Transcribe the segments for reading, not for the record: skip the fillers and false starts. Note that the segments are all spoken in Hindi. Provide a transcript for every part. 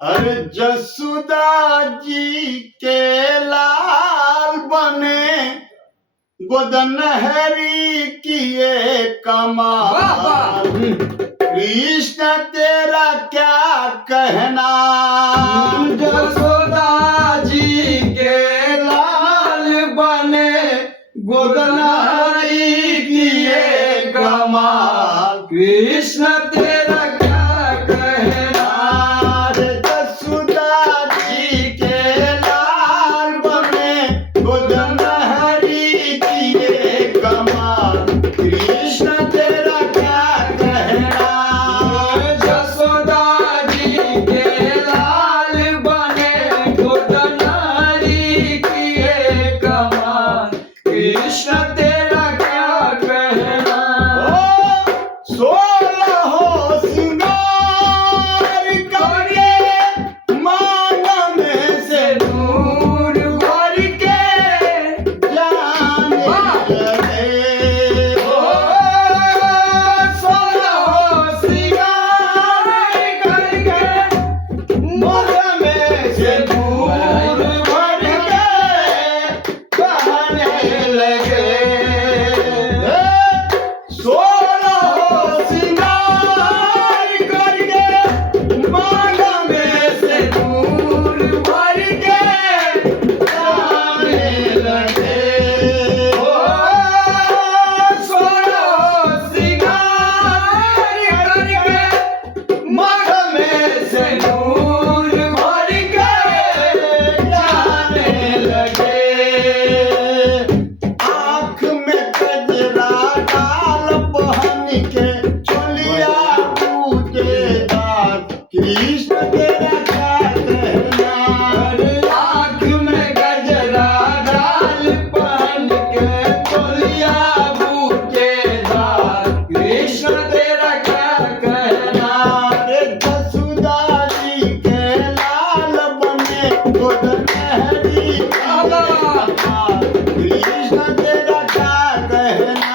अरे जसुदा जी के लाल बने गोदनहरी किए कमाल। कृष्ण तेरा क्या कहना। जसोदा जी के लाल बने गोदनहरी किए कमाल। कृष्ण तेरा क्या कहना। जसुदा जी के लाल बने गोदनहरी किए कमाल। कृष्ण तेरा क्या कहना। जसोदा जी के लाल बने गोदनहरी किए कमाल। कृष्ण तेरा क्या कहना। सोलहो सिंगार करके मांग में से दूर भर के जाने लगे। सोलहो सिंगार करके मन में से दूर भर के कहने लगे। सोलहो सिंगार करके मांग में से दूर भर के जाने लगे। सोलहो सिंगार करके मठ में से दूर भर के जाने लगे। आँख में गजरा डाल पहन के चलिया बूटेदार। कृष्ण तेरा क्या कहना। आँख में गजरा डाल पहन के तोलिया बूटेदार। कृष्ण तेरा क्या कहना। अरे जसुदा जी के लाल बने गोदनहरी कमाल। कृष्ण तेरा क्या कहना।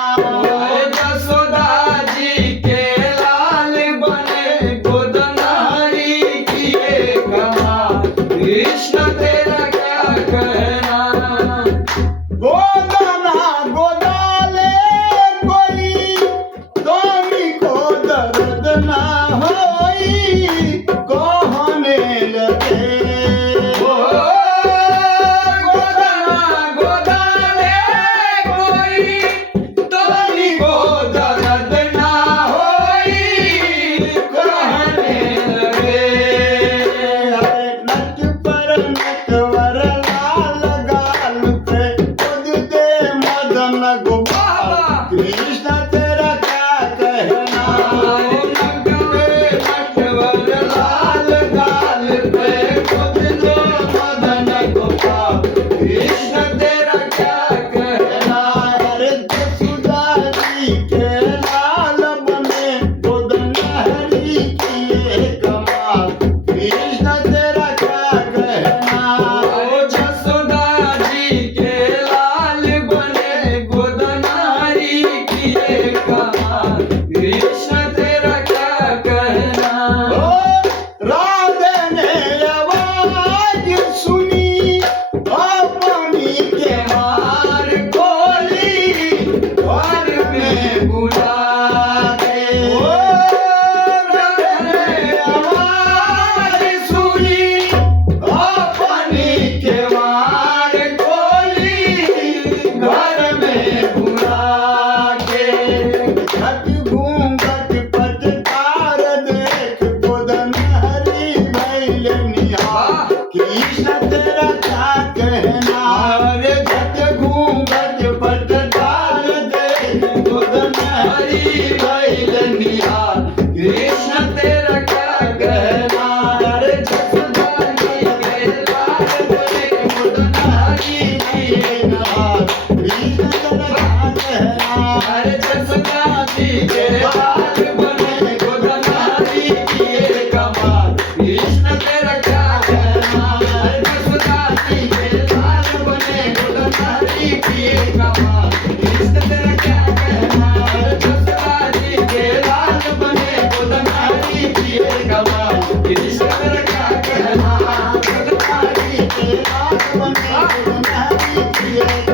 जसोदा जी के लाल बने गोदनहरी किए कमाल। कृष्ण तेरा क्या कहना। गोदना गोदाले कोई तोनी को दर्द ना होई कहने लगे। गोदना गोदाले कोई तोरी को दर्द ना होई कहने लगे। नट पर नट में गुरनारी किए